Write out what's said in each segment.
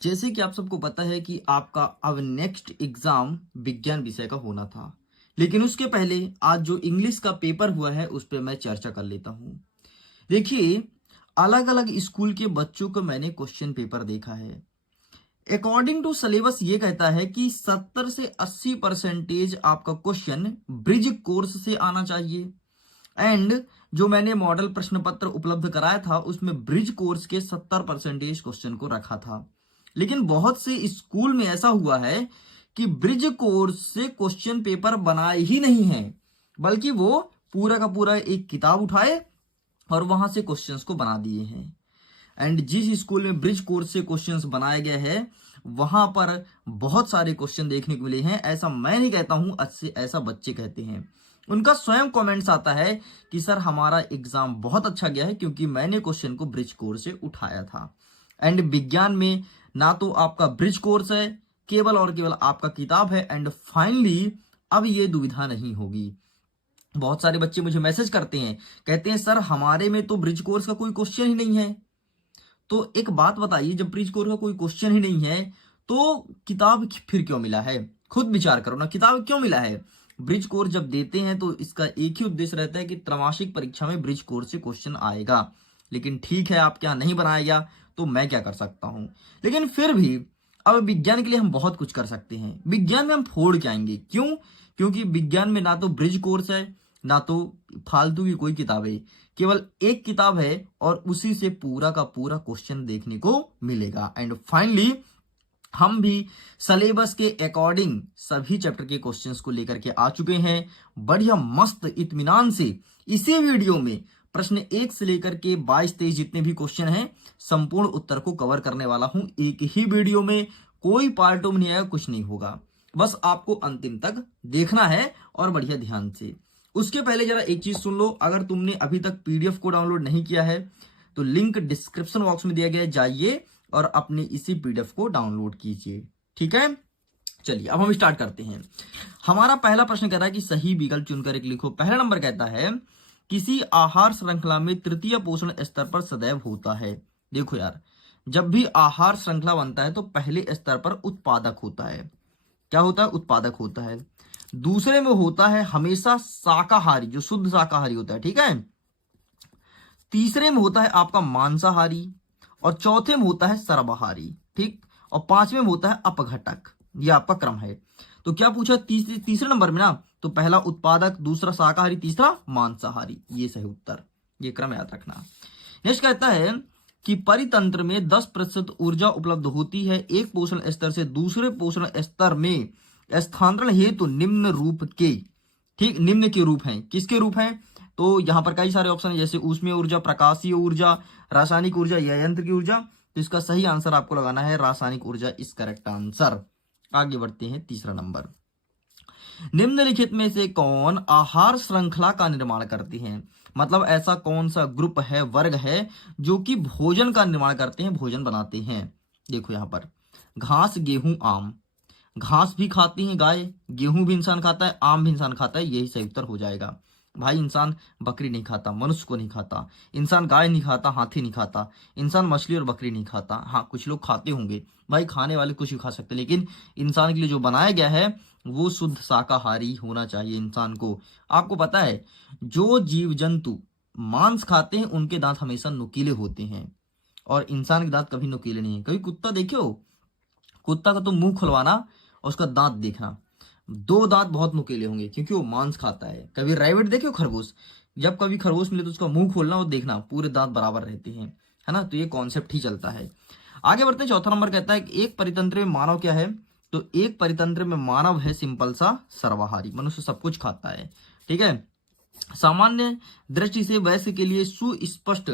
जैसे कि आप सबको पता है कि आपका अब नेक्स्ट एग्जाम विज्ञान विषय का होना था, लेकिन उसके पहले आज जो इंग्लिश का पेपर हुआ है उस पर मैं चर्चा कर लेता हूँ। देखिए, अलग अलग स्कूल के बच्चों को मैंने क्वेश्चन पेपर देखा है। अकॉर्डिंग टू सिलेबस ये कहता है कि 70 से 80% आपका क्वेश्चन ब्रिज कोर्स से आना चाहिए। एंड जो मैंने मॉडल प्रश्न पत्र उपलब्ध कराया था उसमें ब्रिज कोर्स के 70% क्वेश्चन को रखा था। लेकिन बहुत से स्कूल में ऐसा हुआ है कि ब्रिज कोर्स से क्वेश्चन पेपर बनाए ही नहीं है, बल्कि वो पूरा का पूरा एक किताब उठाए और वहां से क्वेश्चंस को बना दिए हैं। एंड जिस स्कूल में ब्रिज कोर्स से क्वेश्चंस बनाया गया है वहां पर बहुत सारे क्वेश्चन देखने को मिले हैं। ऐसा मैं नहीं कहता हूं, अच्छे ऐसा बच्चे कहते हैं। उनका स्वयं कमेंट्स आता है कि सर हमारा एग्जाम बहुत अच्छा गया है क्योंकि मैंने क्वेश्चन को ब्रिज कोर्स से उठाया था। एंड विज्ञान में ना तो आपका ब्रिज कोर्स है, केवल और केवल आपका किताब है। एंड फाइनली अब ये दुविधा नहीं होगी। बहुत सारे बच्चे मुझे मैसेज करते हैं, कहते हैं सर हमारे में तो ब्रिज कोर्स का कोई क्वेश्चन ही नहीं है। तो एक बात बताइए, जब ब्रिज कोर्स का कोई क्वेश्चन ही नहीं है तो किताब फिर क्यों मिला है? खुद विचार करो ना, किताब क्यों मिला है? ब्रिज कोर्स जब देते हैं तो इसका एक ही उद्देश्य रहता है कि त्रैमासिक परीक्षा में ब्रिज कोर्स से क्वेश्चन आएगा। लेकिन ठीक है, आपके यहाँ नहीं बनाया गया तो मैं क्या कर सकता हूं। लेकिन फिर भी अब विज्ञान के लिए हम बहुत कुछ कर सकते हैं। विज्ञान में हम फोड़ के आएंगे, क्यों? क्योंकि विज्ञान में ना तो ब्रिज कोर्स है ना तो फालतू की कोई किताब है। केवल एक किताब है और उसी से पूरा का पूरा क्वेश्चन देखने को मिलेगा। एंड फाइनली हम भी सिलेबस के अकॉर्डिंग सभी चैप्टर के क्वेश्चंस को लेकर के आ चुके हैं बढ़िया मस्त इत्मीनान से। इसी वीडियो में प्रश्न 1 से लेकर के 22-23 जितने भी क्वेश्चन हैं संपूर्ण उत्तर को कवर करने वाला हूं एक ही वीडियो में। कोई पार्ट टू नहीं आएगा, कुछ नहीं होगा, बस आपको अंतिम तक देखना है और बढ़िया ध्यान से। उसके पहले जरा एक चीज सुन लो, अगर तुमने अभी तक पीडीएफ को डाउनलोड नहीं किया है तो लिंक डिस्क्रिप्शन बॉक्स में दिया गया है, जाइए और अपने इसी पीडीएफ को डाउनलोड कीजिए। ठीक है, चलिए अब हम स्टार्ट करते हैं। हमारा पहला प्रश्न कहता है कि सही विकल्प चुनकर एक लिखो। पहला नंबर कहता है किसी आहार श्रृंखला में तृतीय पोषण स्तर पर सदैव होता है। देखो यार, जब भी आहार श्रृंखला बनता है तो पहले स्तर पर उत्पादक होता है। क्या होता है? उत्पादक होता है। दूसरे में होता है हमेशा शाकाहारी, जो शुद्ध शाकाहारी होता है। ठीक है, तीसरे में होता है आपका मांसाहारी और चौथे में होता है सर्वाहारी। ठीक, और पांचवें में होता है अपघटक। यह आपका क्रम है। तो क्या पूछा तीसरे नंबर में ना, तो पहला उत्पादक, दूसरा शाकाहारी, तीसरा मांसाहारी, ये सही उत्तर। ये क्रम याद रखना। नेक्स्ट कहता है कि परितंत्र में 10% ऊर्जा उपलब्ध होती है एक पोषण स्तर से दूसरे पोषण स्तर में स्थानांतरण हेतु निम्न रूप के। ठीक, निम्न के रूप हैं। किसके रूप हैं? तो यहां पर कई सारे ऑप्शन है, जैसे ऊष्मीय ऊर्जा, प्रकाशीय ऊर्जा, रासायनिक ऊर्जा या यंत्र की ऊर्जा। तो इसका सही आंसर आपको लगाना है रासायनिक ऊर्जा, इस करेक्ट आंसर। आगे बढ़ते हैं, तीसरा नंबर। निम्नलिखित में से कौन आहार श्रृंखला का निर्माण करते हैं? मतलब ऐसा कौन सा ग्रुप है, वर्ग है जो कि भोजन का निर्माण करते हैं, भोजन बनाते हैं? देखो यहां पर घास, गेहूं, आम। घास भी खाती है गाय, गेहूं भी इंसान खाता है, आम भी इंसान खाता है, यही सही उत्तर हो जाएगा। भाई इंसान बकरी नहीं खाता, मनुष्य को नहीं खाता। इंसान गाय नहीं खाता, हाथी नहीं खाता। इंसान मछली और बकरी नहीं खाता। हाँ, कुछ लोग खाते होंगे भाई, खाने वाले कुछ भी खा सकते, लेकिन इंसान के लिए जो बनाया गया है वो शुद्ध शाकाहारी होना चाहिए इंसान को। आपको पता है जो जीव जंतु मांस खाते हैं उनके दांत हमेशा नुकीले होते हैं और इंसान के दांत कभी नुकीले नहीं है। कभी कुत्ता देखे हो? कुत्ता का तो मुंह खुलवाना और उसका दांत देखना, दो दांत बहुत नुकीले होंगे क्योंकि वो मांस खाता है। कभी रैबिट देखे हो? खरगोश। जब कभी खरगोश मिले तो उसका मुंह खोलना और देखना, पूरे दांत बराबर रहते हैं, है ना। तो ये कॉन्सेप्ट ही चलता है। आगे बढ़ते हैं, चौथा नंबर कहता है कि एक परितंत्र में मानव क्या है? तो एक परितंत्र में मानव है सिंपल सा सर्वाहारी, मनुष्य सब कुछ खाता है। ठीक है, सामान्य दृष्टि से वैश्य के लिए सुस्पष्ट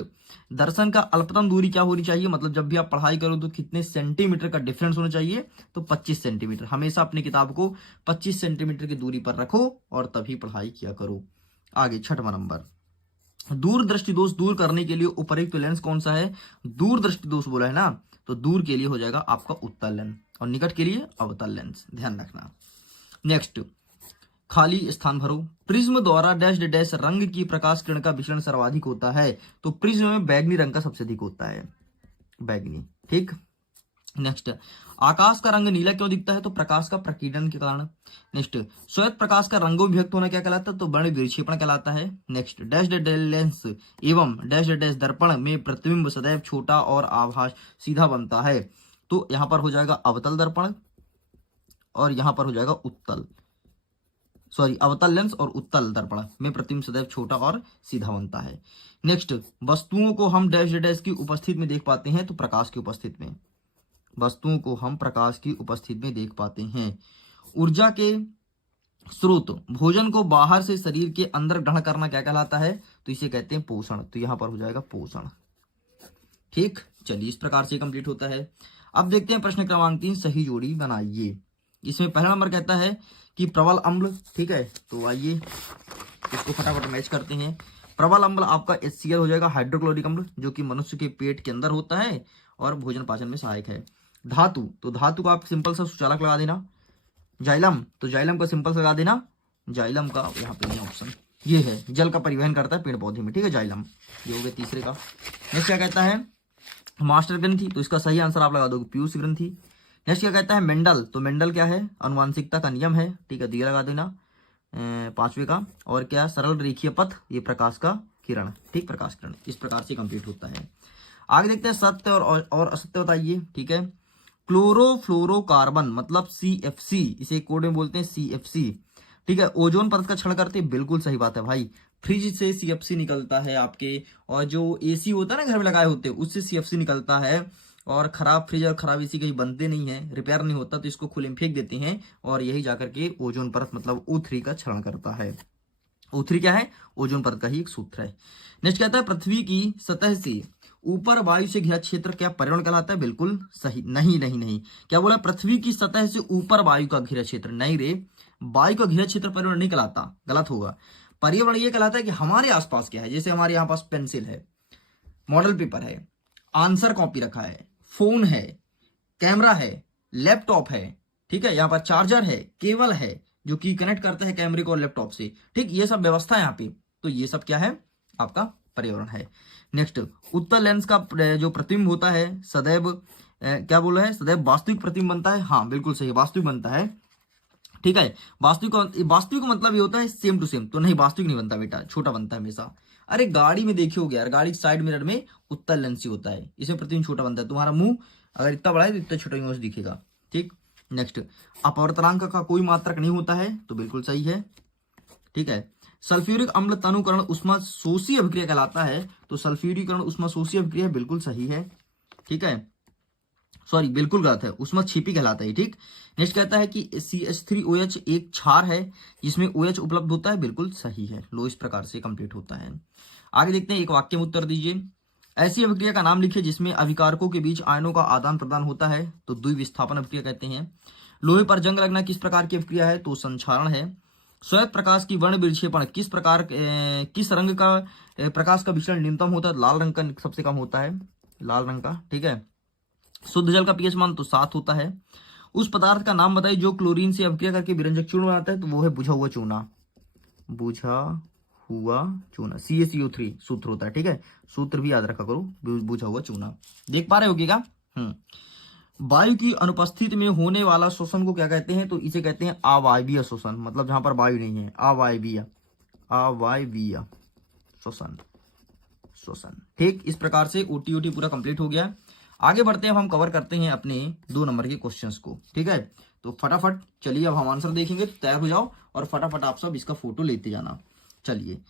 दर्शन का अल्पतम दूरी क्या होनी चाहिए? मतलब जब भी आप पढ़ाई करो तो कितने सेंटीमीटर का डिफरेंस होना चाहिए? तो 25 सेंटीमीटर। हमेशा अपनी किताब को 25 सेंटीमीटर की दूरी पर रखो और तभी पढ़ाई किया करो। आगे छठवां नंबर, दूरदृष्टि दोष दूर करने के लिए उपयुक्त लेंस कौन सा है? दूरदृष्टि दोष बोला है ना, तो दूर के लिए हो जाएगा आपका उत्तल लेंस और निकट के लिए अवतल लेंस, ध्यान रखना। नेक्स्ट, खाली स्थान भरो। प्रिज्म द्वारा डैश डैश रंग की प्रकाश किरण का विचलन सर्वाधिक होता है। तो प्रिज्म में बैगनी रंग का सबसे अधिक होता है, बैगनी। ठीक, नेक्स्ट, आकाश का रंग नीला क्यों दिखता है? तो प्रकाश का प्रकीर्णन के कारण। नेक्स्ट, श्वेत प्रकाश का रंगों में विभक्त होना क्या कहलाता है? तो वर्ण विक्षेपण कहलाता है। नेक्स्ट, डैश डैश लेंस एवं डैश डैश दर्पण में प्रतिबिंब सदैव छोटा और आभास सीधा बनता है। तो यहां पर हो जाएगा अवतल दर्पण और यहां पर हो जाएगा उत्तल, सॉरी अवतल लेंस और उत्तल दर्पण में प्रतिबिंब सदैव छोटा और सीधा बनता है। नेक्स्ट, वस्तुओं को हम डैश डैश की उपस्थिति में देख पाते हैं, तो प्रकाश की उपस्थिति में। वस्तुओं को हम प्रकाश की उपस्थिति में देख पाते हैं। ऊर्जा के स्रोत भोजन को बाहर से शरीर के अंदर ग्रहण करना क्या कहलाता है? तो इसे कहते हैं पोषण। तो यहां पर हो जाएगा पोषण। ठीक, चलिए इस प्रकार से कंप्लीट होता है। अब देखते हैं प्रश्न क्रमांक 3, सही जोड़ी बनाइए। इसमें पहला नंबर कहता है कि प्रबल अम्ल, ठीक है, तो आइए इसको फटाफट मैच करते हैं। प्रबल अम्ल आपका HCl हो जाएगा, हाइड्रोक्लोरिक अम्ल, जो कि मनुष्य के पेट के अंदर होता है और भोजन पाचन में सहायक है। धातु, तो धातु का आप सिंपल सा सुचालक लगा देना। जाइलम, तो जाइलम का सिंपल सा लगा देना। जाइलम का यहाँ पे ऑप्शन ये है, जल का परिवहन करता है पेड़ पौधे में, ठीक है, जाइलम। ये हो गया तीसरे का। नेक्स्ट क्या कहता है? मास्टर ग्रंथि, तो इसका सही आंसर आप लगा दोगे पीयूष ग्रंथि। नेक्स्ट क्या कहता है? मेंडल, तो मेंडल क्या है? अनुवांशिकता का नियम है, ठीक है, दिया लगा देना पांचवे का। और क्या? सरल रेखीय पथ, ये प्रकाश का किरण, ठीक, प्रकाश किरण। इस प्रकार से कंप्लीट होता है। आगे देखते हैं सत्य और असत्य बताइए, ठीक है। क्लोरोफ्लोरोकार्बन मतलब CFC, इसे कोड में बोलते हैं CFC, ठीक है, ओजोन परत का क्षरण करते हैं, बिल्कुल सही बात है भाई। फ्रिज से CFC निकलता है आपके, और जो AC होता है ना घर में लगाए होते हैं, उससे CFC निकलता है। और खराब फ्रिज और खराब AC कहीं बनते नहीं है, रिपेयर नहीं होता, तो इसको खुले में फेंक देते हैं और यही जाकर के ओजोन परत मतलब O3 का क्षरण करता है। O3 क्या है? ओजोन परत का ही एक सूत्र है। नेक्स्ट कहता है पृथ्वी की सतह से ऊपर वायु से घिरा क्षेत्र क्या पर्यावरण कहलाता है? बिल्कुल सही। नहीं नहीं नहीं, क्या बोला? पृथ्वी की सतह से ऊपर वायु का घिरा क्षेत्र। नहीं रे, वायु का घिरा क्षेत्र पर्यावरण नहीं कहलाता, गलत होगा। पर्यावरण ये कहलाता है कि हमारे आसपास क्या है। जैसे हमारे यहाँ पास पेंसिल है, मॉडल पेपर है, आंसर कॉपी रखा है, फोन है, कैमरा है, लैपटॉप है, ठीक है, यहाँ पर चार्जर है, केबल है जो कि कनेक्ट करता है कैमरे को और लैपटॉप से, ठीक, ये सब व्यवस्था है यहाँ पे। तो ये सब क्या है? आपका पर्यावरण है। नेक्स्ट, उत्तल लेंस का जो प्रतिबिंब होता है सदैव क्या बोला है? सदैव वास्तविक प्रतिबिंब बनता है। हाँ बिल्कुल सही, वास्तविक बनता है, ठीक है। वास्तविक का मतलब ये होता है सेम टू सेम, तो नहीं, वास्तविक नहीं बनता बेटा, छोटा बनता है हमेशा। अरे गाड़ी में देखिए हो गया यार, गाड़ी साइड मिरर में उत्तल लेंस ही होता है, इसमें प्रतिबिंब छोटा बनता है। तुम्हारा मुंह अगर इतना बड़ा है तो इतना छोटा ही दिखेगा, ठीक। नेक्स्ट, अपवर्तनांक का कोई मात्रक नहीं होता है, तो बिल्कुल सही है, ठीक है। सल्फ्यूरिक अम्ल तनुकरण उष्मा शोषी अभिक्रिया कहलाता है, तो सल्फ्यूरिकरण उष्मा शोषी अभिक्रिया बिल्कुल सही है, ठीक है, सॉरी बिल्कुल गलत है, उष्मा छिपी कहलाता है, ठीक। नेक्स्ट कहता है कि CH3OH एक क्षार है जिसमें OH उपलब्ध होता है, बिल्कुल सही है। लो, इस प्रकार से कंप्लीट होता है। आगे देखते हैं, एक वाक्य में उत्तर दीजिए। ऐसी अभिक्रिया का नाम लिखिए जिसमें अभिकारकों के बीच आयनों का आदान प्रदान होता है, तो द्विविस्थापन अभिक्रिया कहते हैं। लोहे पर जंग लगना किस प्रकार की अभिक्रिया है? तो संक्षारण है। श्वेत प्रकाश की वर्ण विक्षेपण किस रंग का प्रकाश का विचलन न्यूनतम होता है? लाल रंग का सबसे कम होता है, लाल रंग का, ठीक है। शुद्ध जल का पीएच मान तो 7 होता है। उस पदार्थ का नाम बताइए जो क्लोरीन से अभिक्रिया करके विरंजक चूर्ण बनाता है, तो वो है बुझा हुआ चूना, बुझा हुआ चूना, CaCO3 सूत्र होता है, ठीक है, सूत्र भी याद रखा करो, बुझा हुआ चूना। देख पा रहे हो क्या? वायु की अनुपस्थिति में होने वाला शोषण को क्या कहते हैं? तो इसे कहते हैं अवायवीय शोषण, मतलब जहां पर वायु नहीं है, अवायवीय शोषण, ठीक। इस प्रकार से OT पूरा कंप्लीट हो गया। आगे बढ़ते हैं, अब हम कवर करते हैं अपने 2 नंबर के क्वेश्चंस को, ठीक है। तो फटाफट चलिए, अब हम आंसर देखेंगे, तो तैयार हो जाओ और फटाफट आप सब इसका फोटो लेते जाना। चलिए,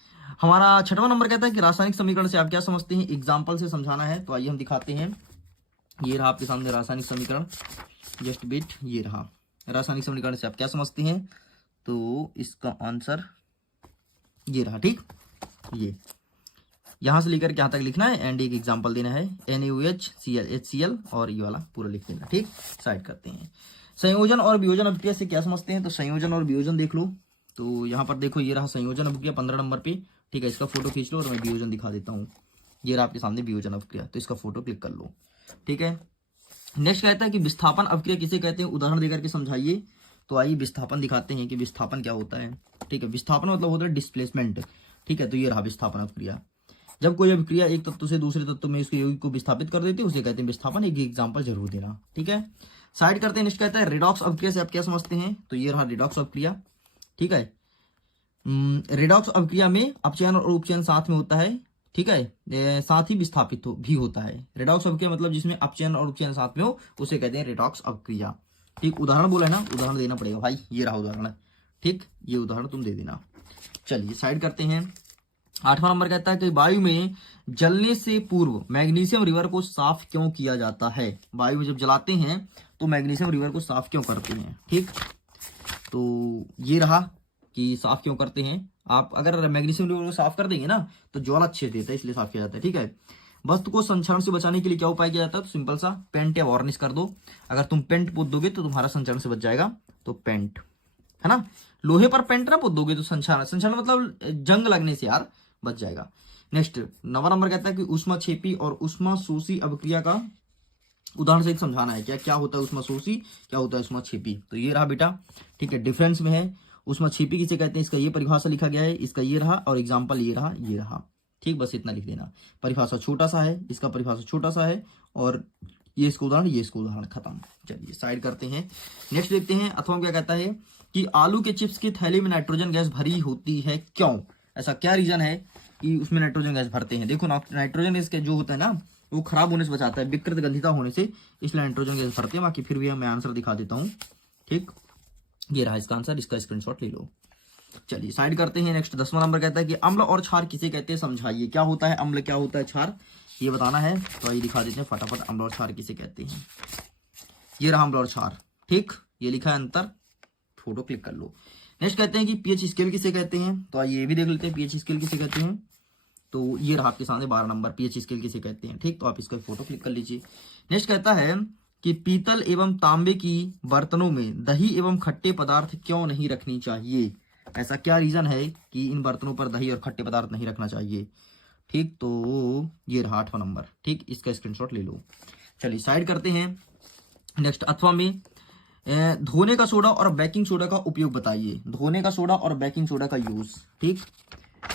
हमारा 6वां नंबर कहता है कि रासायनिक समीकरण से आप क्या समझते हैं? एग्जाम्पल से समझाना है, तो आइए हम दिखाते हैं। ये रहा आपके सामने रासायनिक समीकरण, जस्ट बिट, ये रहा रासायनिक समीकरण से आप क्या समझते हैं। तो इसका आंसर ये रहा, ठीक। ये यहां से लेकर यहां तक लिखना है एंड एक एग्जांपल देना है, NaOH Cl HCl और ये वाला पूरा लिख देना, ठीक। साइड करते हैं। संयोजन और वियोजन अभिक्रिया से क्या समझते हैं? तो संयोजन और वियोजन देख लो। तो यहाँ पर देखो, ये रहा संयोजन अभिक्रिया 15 नंबर पे, ठीक है। इसका फोटो खींच लो और मैं वियोजन दिखा देता हूँ। ये रहा आपके सामने वियोजन अभिक्रिया, तो इसका फोटो क्लिक कर लो, ठीक है। नेक्स्ट कहता है कि विस्थापन अभिक्रिया किसे कहते हैं? उदाहरण देकर के समझाइए। तो आइए विस्थापन दिखाते हैं कि विस्थापन क्या होता है, ठीक है। विस्थापन मतलब होता है डिस्प्लेसमेंट, ठीक है। तो ये रहा विस्थापन अभिक्रिया। जब कोई अभिक्रिया एक तत्व से दूसरे तत्व में उसके यौगिक को विस्थापित कर देती है उसे कहते हैं विस्थापन। एक एग्जाम्पल जरूर देना, ठीक है। साइड करते हैं। नेक्स्ट कहता है रिडॉक्स अभिक्रिया से आप क्या समझते हैं, तो ये रहा रिडॉक्स अभिक्रिया, ठीक है। रिडॉक्स अभिक्रिया में अपचयन और उपचयन साथ में होता है, ठीक है, साथ ही विस्थापित भी होता है। रिडॉक्स अभिक्रिया मतलब जिसमें अपचयन और उपचयन साथ में हो उसे कहते हैं रिडॉक्स अभिक्रिया, ठीक। उदाहरण बोला है ना, उदाहरण देना पड़ेगा भाई, ये रहा उदाहरण, ठीक, ये उदाहरण तुम दे देना। चलिए साइड करते हैं। 8वां नंबर कहता है कि वायु में जलने से पूर्व मैग्नीशियम रिवर को साफ क्यों किया जाता है। वायु में जब जलाते हैं तो मैग्नीशियम रिवर को साफ क्यों करते हैं, ठीक। तो ये रहा कि साफ क्यों करते हैं। आप अगर मैग्नीशियम रिवर को साफ कर देंगे ना तो ज्वाला अच्छे देता है, इसलिए साफ किया जाता है, ठीक है। वस्तु को संक्षरण से बचाने के लिए क्या उपाय किया जाता है, तो सिंपल सा पेंट या वार्निश कर दो। अगर तुम पेंट पोत दोगे तो तुम्हारा संक्षरण से बच जाएगा, तो पेंट, है ना। लोहे पर पेंट ना पोत दोगे तो संक्षरण मतलब जंग लगने से यार बच जाएगा। नेक्स्ट 9वां नंबर कहता है कि ऊष्मा छेपी और ऊष्मा शोषी अभिक्रिया का उदाहरण सहित समझाना है। क्या क्या होता है ऊष्मा शोषी, क्या होता है ऊष्मा छेपी। तो ये रहा बेटा, ठीक है, डिफरेंस में है। ऊष्मा छेपी किसे कहते हैं, इसका ये परिभाषा लिखा गया है, इसका ये रहा, और एग्जाम्पल ये रहा, ये रहा, ठीक। बस इतना लिख देना। परिभाषा छोटा सा है, इसका परिभाषा छोटा सा है, और ये इसका उदाहरण, ये इसका उदाहरण, खत्म। चलिए साइड करते हैं। नेक्स्ट देखते हैं। अथवा क्या कहता है कि आलू के चिप्स की थैली में नाइट्रोजन गैस भरी होती है, क्यों। ऐसा क्या रीजन है कि उसमें नाइट्रोजन गैस भरते हैं। देखो नाइट्रोजन गैस जो होता है ना वो खराब होने से बचाता है, विकृत गंधिता होने से, इसलिए नाइट्रोजन गैस भरते हैं। बाकी फिर भी मैं आंसर दिखा देता हूँ, ठीक। ये रहा इसका आंसर, इसका स्क्रीनशॉट ले लो। चलिए साइड करते हैं। नेक्स्ट 10वां नंबर कहता है कि अम्ल और क्षार किसे कहते हैं, समझाइए। क्या होता है अम्ल, क्या होता है क्षार, ये बताना है। तो ये दिखा देते हैं फटाफट, अम्ल और क्षार किसे कहते हैं। ये रहा अम्ल और क्षार, ठीक, ये लिखा है अंतर, फोटो क्लिक कर लो। नेक्स्ट कहते हैं कि पीएच स्केल किसे कहते हैं, तो ये भी देख लेते हैं पीएच स्केल किसे कहते हैं। तो ये रहा आपके सामने 12 नंबर, पीएच स्केल किसे कहते हैं, ठीक। तो आप इसका फोटो क्लिक कर लीजिए। नेक्स्ट कहता है कि पीतल एवं तांबे की बर्तनों में दही एवं खट्टे पदार्थ क्यों नहीं रखनी चाहिए। ऐसा क्या रीजन है कि इन बर्तनों पर दही और खट्टे पदार्थ नहीं रखना चाहिए, ठीक। तो ये रहा 8वां नंबर, ठीक, इसका स्क्रीनशॉट ले लो। चलिए साइड करते हैं। नेक्स्ट अथवा में धोने का सोडा और बेकिंग सोडा का उपयोग बताइए। धोने का सोडा और बेकिंग सोडा का यूज, ठीक।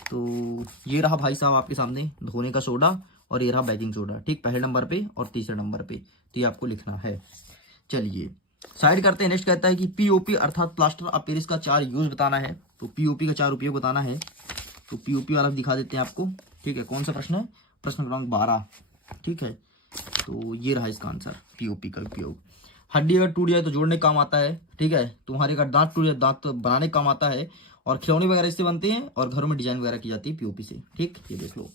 तो ये रहा भाई साहब आपके सामने धोने का सोडा, और ये रहा बेकिंग सोडा, ठीक, पहले नंबर पे और तीसरे नंबर पे, तो ये आपको लिखना है। चलिए साइड करते हैं। नेक्स्ट कहता है कि पीओपी अर्थात प्लास्टर ऑफ पेरिस का 4 यूज बताना है। तो पीओपी का 4 उपयोग बताना है। तो पीओपी वाला दिखा देते हैं आपको, ठीक है। कौन सा प्रश्न है, प्रश्न क्रमांक 12, ठीक है। तो ये रहा इसका आंसर, पीओपी का उपयोग। हड्डी अगर टूट जाए तो जोड़ने काम आता है, ठीक है। तुम्हारे अगर दांत टूट जाए दांत तो बनाने काम आता है, और खिलौने वगैरह इससे बनते हैं, और घरों में डिजाइन वगैरह की जाती है पीओपी से, ठीक। ये देख लो।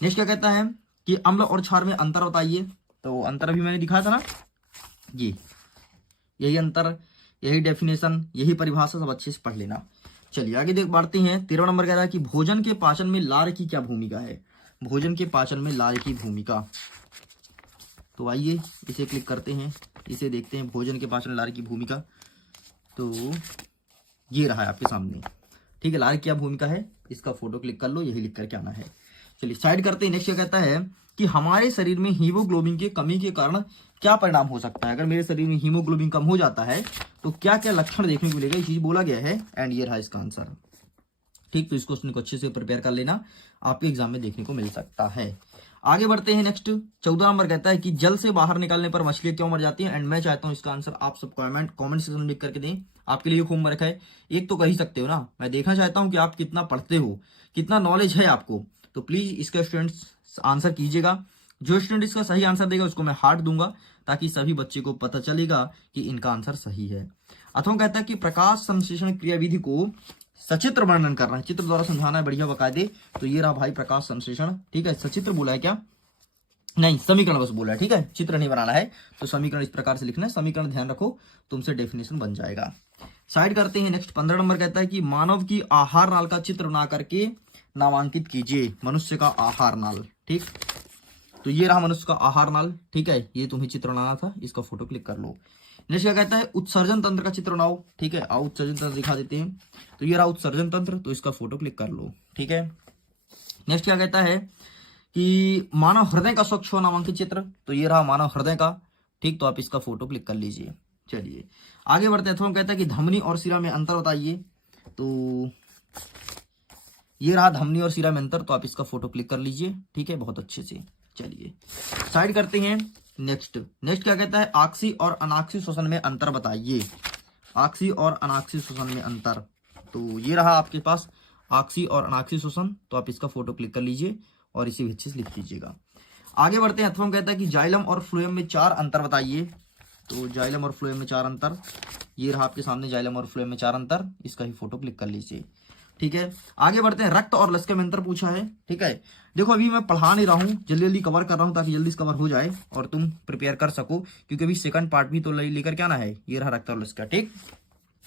नेक्स्ट क्या कहता है कि अम्ल और क्षार में अंतर बताइए। तो अंतर अभी मैंने दिखाया था ना, ये यही अंतर, यही डेफिनेशन, यही परिभाषा सब अच्छे से पढ़ लेना। चलिए आगे देख बढ़ते हैं। 13वां नंबर कहता है कि भोजन के पाचन में लार की क्या भूमिका है। भोजन के पाचन में लार की भूमिका, तो आइए इसे क्लिक करते हैं, इसे देखते हैं, भोजन के पाचन में लार की भूमिका। तो ये रहा है आपके सामने, ठीक है। लार की क्या भूमिका है, इसका फोटो क्लिक कर लो, यही लिख करके आना है। चलिए साइड करते हैं। नेक्स्ट क्या कहता है कि हमारे शरीर में हीमोग्लोबिन की कमी के कारण क्या परिणाम हो सकता है। अगर मेरे शरीर में हीमोग्लोबिन कम हो जाता है तो क्या क्या लक्षण देखने को मिलेगा, ये चीज बोला गया है, एंड ये रहा इसका आंसर, ठीक। तो इस क्वेश्चन को अच्छे से प्रिपेयर कर लेना, आपके एग्जाम में देखने को मिल सकता है। आगे बढ़ते हैं। नेक्स्ट 14 नंबर कहता है कि जल से बाहर निकालने पर मछलियां क्यों मर जाती हैं, एंड मैं चाहता हूं इसका आंसर आप सब कमेंट सेक्शन में लिख करके दें। आपके लिए होमवर्क है, एक तो कह ही सकते हो ना, मैं देखना चाहता हूं कि आप कितना पढ़ते हो, कितना नॉलेज है आपको। तो प्लीज इसका स्टूडेंट्स आंसर कीजिएगा। जो स्टूडेंट इसका सही आंसर देगा उसको मैं हार्ट दूंगा, ताकि सभी बच्चे को पता चलेगा कि इनका आंसर सही है। अथवा कहता है कि प्रकाश संश्लेषण क्रियाविधि को सचित्र वर्णन करना है, चित्र द्वारा समझाना है, बढ़िया बकायदे। तो ये रहा भाई प्रकाश संश्लेषण, ठीक है। सचित्र बोला है क्या, नहीं, समीकरण बस बोला है, ठीक है, चित्र नहीं बनाना है। तो समीकरण इस प्रकार से लिखना है, समीकरण ध्यान रखो, तुमसे डेफिनेशन बन जाएगा। साइड करते हैं। नेक्स्ट 15 नंबर कहता है कि मानव की आहार नाल का चित्र बना करके नामांकित कीजिए। मनुष्य का आहार नाल, ठीक। तो ये रहा मनुष्य का आहार नाल, ठीक है। ये तुम्हें चित्र बनाना था, इसका फोटो क्लिक कर लो। नेक्स्ट क्या कहता है उत्सर्जन तंत्र का चित्र बनाओ, ठीक है। आओ उत्सर्जन तंत्र दिखा देते हैं। तो ये रहा उत्सर्जन तंत्र, तो इसका फोटो क्लिक कर लो, ठीक है। नेक्स्ट क्या कहता है कि मानव हृदय का स्वच्छ व नामांकित चित्र। तो ये रहा मानव हृदय का, ठीक। तो आप इसका फोटो क्लिक कर लीजिए। चलिए आगे बढ़ते हैं। अथवा कहता है कि धमनी और शिरा में अंतर बताइए। तो ये रहा धमनी और सीरा में अंतर, तो आप इसका फोटो क्लिक कर लीजिए, ठीक है, बहुत अच्छे से। चलिए साइड करते हैं। नेक्स्ट क्या कहता है, आक्सी और अनाक्सी श्वसन में अंतर बताइए। आक्सी और अनाक्सी श्वसन में अंतर, तो ये रहा आपके पास आक्सी और अनाक्सी श्वसन, तो आप इसका फोटो क्लिक कर लीजिए और इसी अच्छे से लिख लीजिएगा। आगे बढ़ते हैं। अथवा कहता है कि जाइलम और फ्लोएम में 4 अंतर बताइए। तो जाइलम और फ्लोएम में 4 अंतर, ये रहा आपके सामने जाइलम और फ्लोएम में 4 अंतर, इसका ही फोटो क्लिक कर लीजिए, ठीक है। आगे बढ़ते हैं। रक्त और लसके में अंतर पूछा है, ठीक है। देखो अभी मैं पढ़ा नहीं रहा हूँ, जल्दी जल्दी कवर कर रहा हूँ ताकि जल्दी कवर हो जाए और तुम प्रिपेयर कर सको, क्योंकि अभी सेकंड पार्ट भी तो लेकर के आना है। ये रहा रक्त और लसका, ठीक।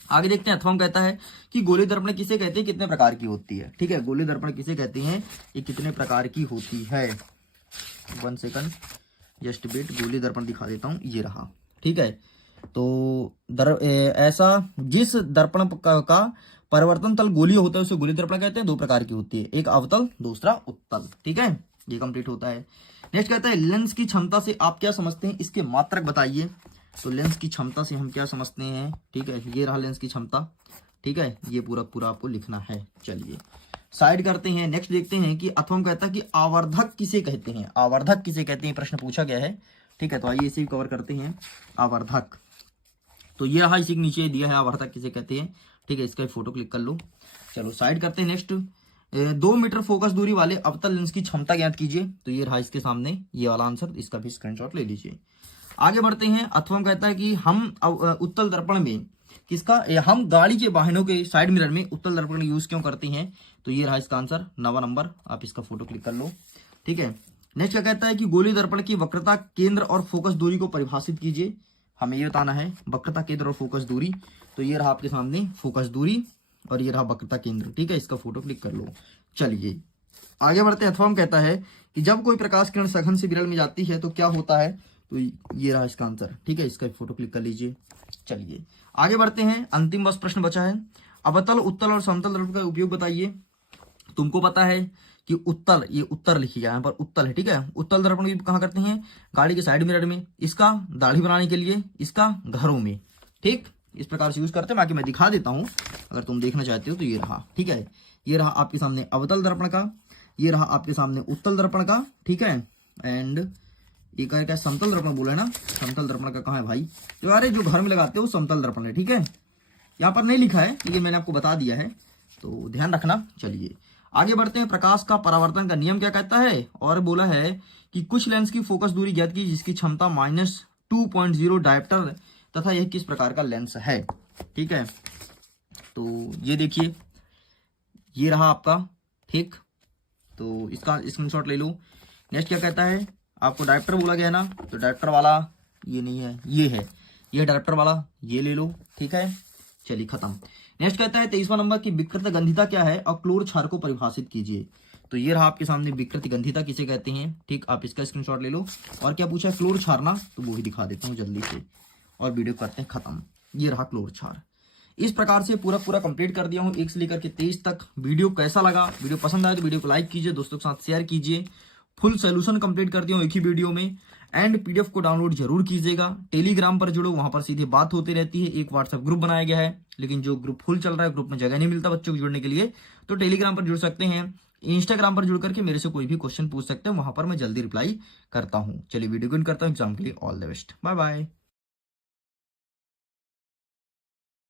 आगे देखते हैं। अथवा कहता है कि गोली दर्पण किसे कहते हैं, कितने प्रकार की होती है, ठीक है। गोली दर्पण किसे कहते हैं, ये कितने प्रकार की होती है। 1 सेकंड जस्ट वेट, गोली दर्पण दिखा देता हूँ, ये रहा, ठीक है। तो ऐसा जिस दर्पण का परिवर्तन तल गोलीय होता है उसे गोली दर्पण कहते हैं। 2 प्रकार की होती है, एक अवतल दूसरा उत्तल, ठीक है। ये कंप्लीट होता है। नेक्स्ट कहता है लेंस की क्षमता से आप क्या समझते हैं, इसके मात्रक बताइए। तो लेंस की क्षमता से हम क्या समझते हैं, ठीक है। ये रहा लेंस की क्षमता, ठीक है। ये पूरा आपको लिखना है। चलिए साइड करते हैं। नेक्स्ट देखते हैं कि अथवा कहता है कि आवर्धक किसे कहते हैं। आवर्धक किसे कहते हैं, प्रश्न पूछा गया है, ठीक है। तो आइए इसे भी कवर करते हैं। आवर्धक, तो ये रहा, इसी के नीचे दिया है आवर्धक किसे कहते हैं, ठीक है। इसका फोटो क्लिक कर लो। चलो साइड करते हैं। नेक्स्ट 2 मीटर फोकस दूरी वाले अवतल लेंस की क्षमता ज्ञात कीजिए। तो ये रहा इसके सामने ये वाला आंसर, इसका भी स्क्रीनशॉट ले लीजिए। आगे बढ़ते हैं। अथवा कहता है कि हम उत्तल दर्पण में हम गाड़ी के वाहनों के साइड मिरर में उत्तल दर्पण यूज क्यों करते हैं। तो ये रहा इसका आंसर, 9वां नंबर, आप इसका फोटो क्लिक कर लो, ठीक है। नेक्स्ट क्या कहता है कि गोली दर्पण की वक्रता केंद्र और फोकस दूरी को परिभाषित कीजिए। हमें ये बताना है वक्रता केंद्र और फोकस दूरी। तो ये रहा आपके सामने फोकस दूरी और ये रहा वक्रता केंद्र, ठीक है। इसका फोटो क्लिक कर लो। चलिए आगे बढ़ते हैं। अथवा कहता है कि जब कोई प्रकाश किरण सघन से विरल में जाती है तो क्या होता है। तो ये रहा इसका आंसर, ठीक है। इसका फोटो क्लिक कर लीजिए। चलिए आगे बढ़ते हैं। अंतिम बस प्रश्न बचा है। अवतल, उत्तल और समतल दर्पण का उपयोग बताइए। तुमको पता है कि उत्तल, ये उत्तर लिखिएगा, यहाँ पर उत्तल है, ठीक है। उत्तल दर्पण भी कहाँ करते हैं, गाड़ी के साइड मिरर में, इसका दाढ़ी बनाने के लिए, इसका घरों में, ठीक। इस प्रकार से यूज करते हैं। बाकी मैं दिखा देता हूँ अगर तुम देखना चाहते हो। तो ये रहा, ठीक है। ये रहा आपके सामने अवतल दर्पण का, ये रहा आपके सामने उत्तल दर्पण का, ठीक है। एंड ये क्या समतल दर्पण बोला है ना, समतल दर्पण का कहाँ है भाई, जो अरे जो घर में लगाते हो समतल दर्पण है, ठीक है। यहाँ पर नहीं लिखा है लेकिन मैंने आपको बता दिया है, तो ध्यान रखना। चलिए आगे बढ़ते हैं। प्रकाश का परावर्तन का नियम क्या कहता है, और बोला है कि कुछ लेंस की फोकस दूरी ज्ञात की जिसकी क्षमता -2.0 डायप्टर तथा यह किस प्रकार का लेंस है, ठीक है। तो ये देखिए, ये रहा आपका, ठीक। तो इसका स्क्रीनशॉट ले लो। नेक्स्ट क्या कहता है, आपको डायप्टर बोला गया ना, तो डायप्टर वाला ये नहीं है, ये है, ये डायप्टर वाला, ये ले लो, ठीक है। चलिए खत्म। नेक्स्ट कहता है 23वां नंबर की विकृत गंधिता क्या है और क्लोर क्षार को परिभाषित कीजिए। तो ये रहा आपके सामने विकृत गंधिता किसे कहते हैं, ठीक। आप इसका स्क्रीनशॉट ले लो। और क्या पूछा है, क्लोर क्षार ना, तो वो ही दिखा देता हूँ जल्दी से और वीडियो करते हैं खत्म। ये रहा क्लोर क्षार। इस प्रकार से पूरा कंप्लीट कर दिया हूँ 1 से लेकर के 23 तक। वीडियो कैसा लगा, वीडियो पसंद आए तो वीडियो को लाइक कीजिए, दोस्तों के साथ शेयर कीजिए। फुल सोल्यूशन कंप्लीट कर दिया हूँ एक ही वीडियो में। एंड पीडीएफ को डाउनलोड जरूर कीजिएगा। टेलीग्राम पर जुड़ो, वहां पर सीधे बात होती रहती है। एक व्हाट्सएप ग्रुप बनाया गया है, लेकिन जो ग्रुप फुल चल रहा है, ग्रुप में जगह नहीं मिलता बच्चों को जुड़ने के लिए, तो टेलीग्राम पर जुड़ सकते हैं। इंस्टाग्राम पर जुड़ करके मेरे से कोई भी क्वेश्चन पूछ सकते हैं, वहां पर मैं जल्दी रिप्लाई करता हूँ। चलिए वीडियो को करता हूँ। एग्जाम के लिए all the best, bye bye.